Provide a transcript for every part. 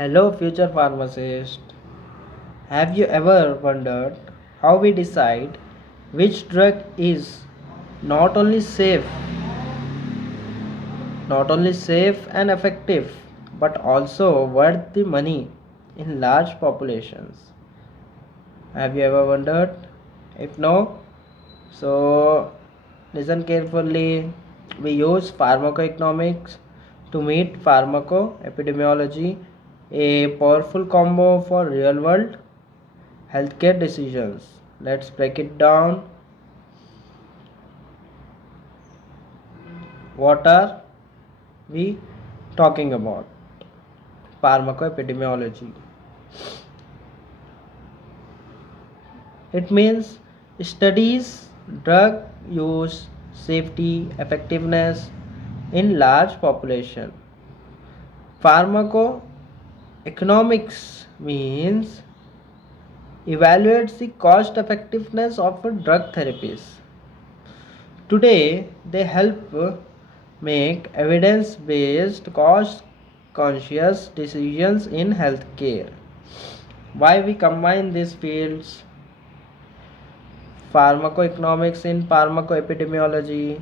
Hello, future pharmacist. Have you ever wondered how we decide which drug is not only safe, not only safe and effective, but also worth the money in large populations? Have you ever wondered? If no, so listen carefully. We use pharmacoeconomics to meet pharmacoepidemiology, a powerful combo for real world healthcare decisions. Let's break it down. What are we talking about? Pharmacoepidemiology. It means studies drug use, safety, effectiveness in large population. Pharmacoeconomics means evaluates the cost effectiveness of drug therapies. Today, they help make evidence based, cost conscious decisions in healthcare. Why we combine these fields? Pharmacoeconomics in pharmacoepidemiology.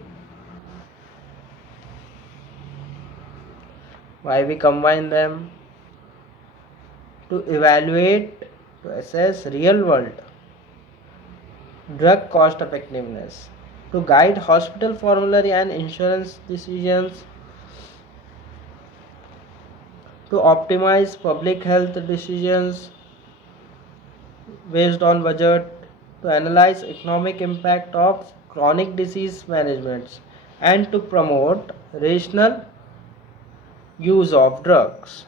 Why we combine them? To evaluate, to assess real world drug cost effectiveness, to guide hospital formulary and insurance decisions, to optimize public health decisions based on budget, to analyze economic impact of chronic disease management, and to promote rational use of drugs.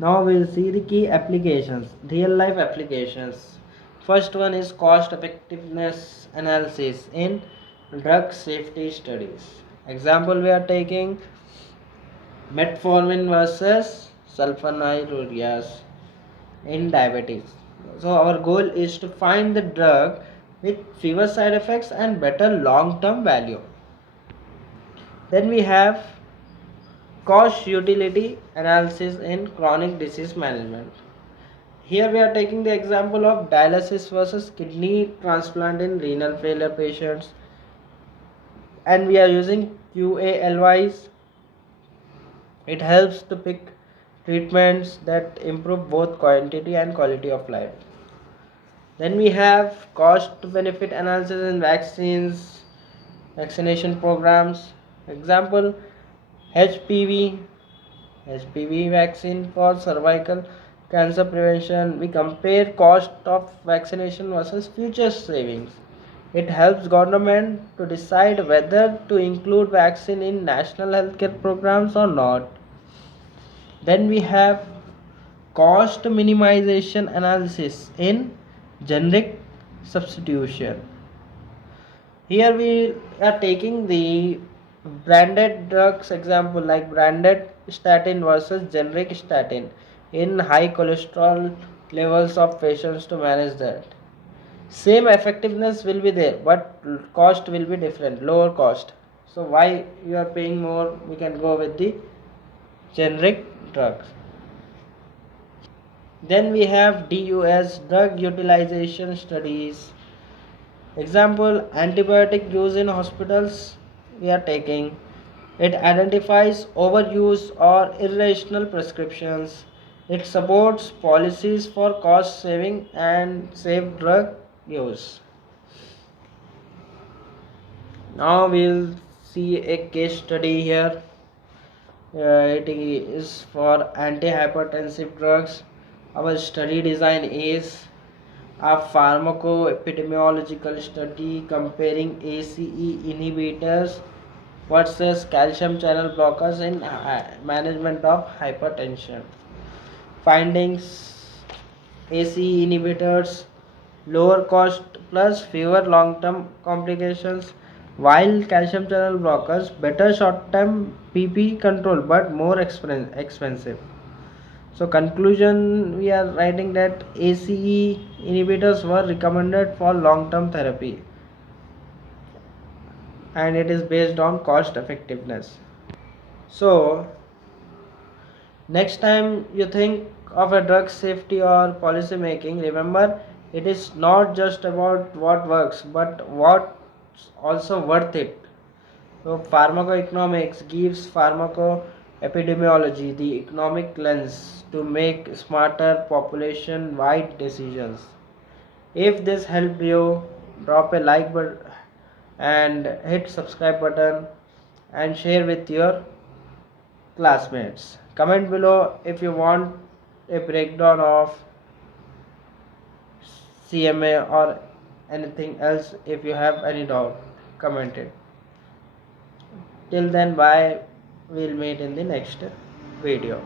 Now we'll see the key applications, real life applications. First one is cost effectiveness analysis in drug safety studies. Example we are taking metformin versus sulfonylureas in diabetes. So our goal is to find the drug with fewer side effects and better long term value. Then we have cost utility analysis in chronic disease management. Here we are taking the example of dialysis versus kidney transplant in renal failure patients, and we are using QALYs. It helps to pick treatments that improve both quantity and quality of life. Then we have cost benefit analysis in vaccines, vaccination programs. Example HPV, HPV vaccine for cervical cancer prevention. We compare cost of vaccination versus future savings. It helps government to decide whether to include vaccine in national healthcare programs or not. Then we have cost minimization analysis in generic substitution. Here we are taking the branded drugs example, like branded statin versus generic statin in high cholesterol levels of patients to manage that. Same effectiveness will be there, but cost will be different, lower cost. So why you are paying more? We can go with the generic drugs. Then we have DUS, drug utilization studies. Example, antibiotic use in hospitals we are taking. It identifies overuse or irrational prescriptions. It supports policies for cost saving and safe drug use. Now we'll see a case study here. It is for antihypertensive drugs. Our study design is a pharmacoepidemiological study comparing ACE inhibitors versus calcium channel blockers in management of hypertension. Findings: ACE inhibitors lower cost plus fewer long term complications, while calcium channel blockers better short term PP control but more expensive. So conclusion, we are writing that ACE inhibitors were recommended for long term therapy, and it is based on cost effectiveness. So Next time you think of a drug safety or policy making, remember it is not just about what works but what's also worth it. So, pharmacoeconomics gives pharmacoepidemiology the economic lens to make smarter population wide decisions. If this helped you, drop a like button and hit subscribe button and share with your classmates. Comment below if you want a breakdown of CMA or anything else. If you have any doubt, comment it. Till then, bye. We'll meet in the next video.